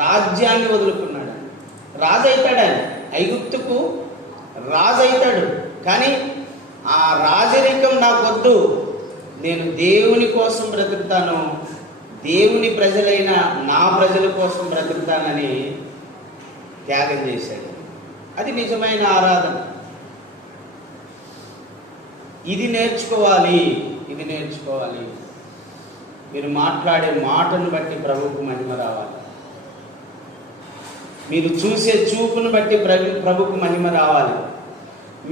రాజ్యాన్ని వదులుకున్నాడు. రాజు అవుతాడు, ఆయన ఐగుప్తుకు రాజు అవుతాడు. కానీ ఆ రాజరికం నాకు వద్దు, నేను దేవుని కోసం బ్రతుకుతాను, దేవుని ప్రజలైన నా ప్రజల కోసం బ్రతుకుతానని త్యాగం చేశాడు. అది నిజమైన ఆరాధన. ఇది నేర్చుకోవాలి. మీరు మాట్లాడే మాటను బట్టి ప్రభువుకు మహిమ రావాలి. మీరు చూసే చూపును బట్టి ప్రభువుకు మహిమ రావాలి.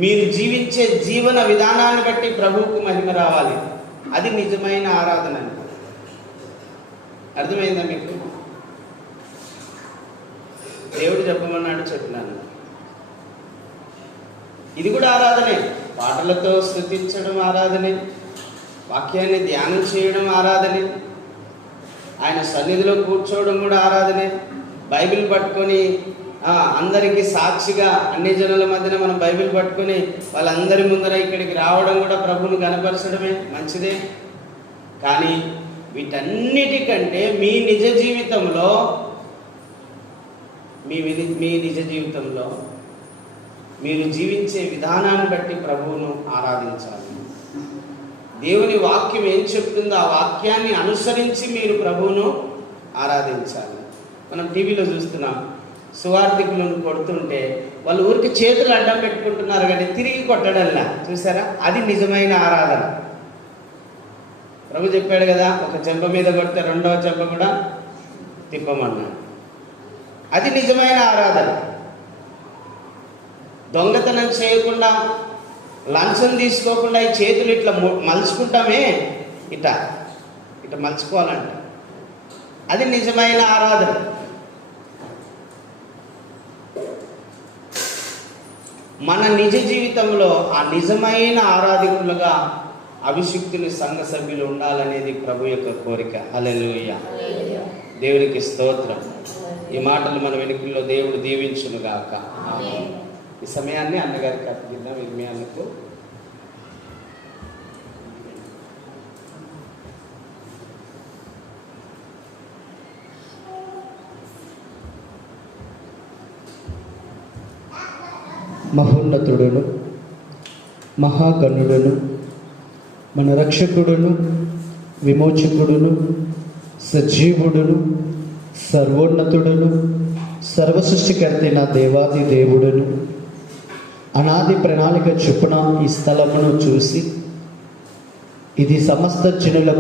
మీరు జీవించే జీవన విధానాన్ని బట్టి ప్రభువుకు మహిమ రావాలి. అది నిజమైన ఆరాధన. అర్థమైందా మీకు? దేవుడు చెప్పమన్నాడు, చెప్పినాను. ఇది కూడా ఆరాధనే. పాటలతో స్తుతించడం ఆరాధనే, వాక్యాన్ని ధ్యానం చేయడం ఆరాధనే, ఆయన సన్నిధిలో కూర్చోవడం కూడా ఆరాధనే. బైబిల్ పట్టుకొని అందరికీ సాక్షిగా అన్ని జనుల మధ్యన మనం బైబిల్ పట్టుకొని వాళ్ళందరి ముందర ఇక్కడికి రావడం కూడా ప్రభువును గణపరచడమే, మంచిదే. కానీ వీటన్నిటికంటే మీ నిజ జీవితంలో మీరు జీవించే విధానాన్ని బట్టి ప్రభువును ఆరాధించాలి. దేవుని వాక్యం ఏం చెప్తుందో ఆ వాక్యాన్ని అనుసరించి మీరు ప్రభువును ఆరాధించాలి. మనం టీవీలో చూస్తున్నాం, సువార్థికులను కొడుతుంటే వాళ్ళు ఊరికి చేతులు అడ్డం పెట్టుకుంటున్నారు కానీ తిరిగి కొట్టడంలా, చూసారా? అది నిజమైన ఆరాధన. ప్రభు చెప్పాడు కదా, ఒక చెంప మీద కొడితే రెండవ చెంప కూడా తిప్పమన్నాడు. అది నిజమైన ఆరాధన. దొంగతనం చేయకుండా, లంచం తీసుకోకుండా ఈ చేతులు ఇట్లా మలుచుకుంటామే, ఇట్లా మలుచుకోవాలంట. అది నిజమైన ఆరాధన. మన నిజ జీవితంలో ఆ నిజమైన ఆరాధకులుగా అభిషిక్తుని సంఘ సభ్యులు ఉండాలనేది ప్రభు యొక్క కోరిక. హల్లెలూయా, దేవునికి స్తోత్రం. ఈ మాటలు మన వెనుకల్లో దేవుడు దీవించునుగాక. ఈ సమయాన్ని అన్నగారికి అప్పగిద్దాం. ఇర్మియాకు మహోన్నతుడును మహాగణుడును మన రక్షకుడును విమోచకుడును సజీవుడును సర్వోన్నతుడును సర్వసృష్టికర్తైన దేవాది దేవుడును అనాది ప్రణాళిక చొప్పున ఈ స్థలమును చూసి ఇది సమస్త జనులకు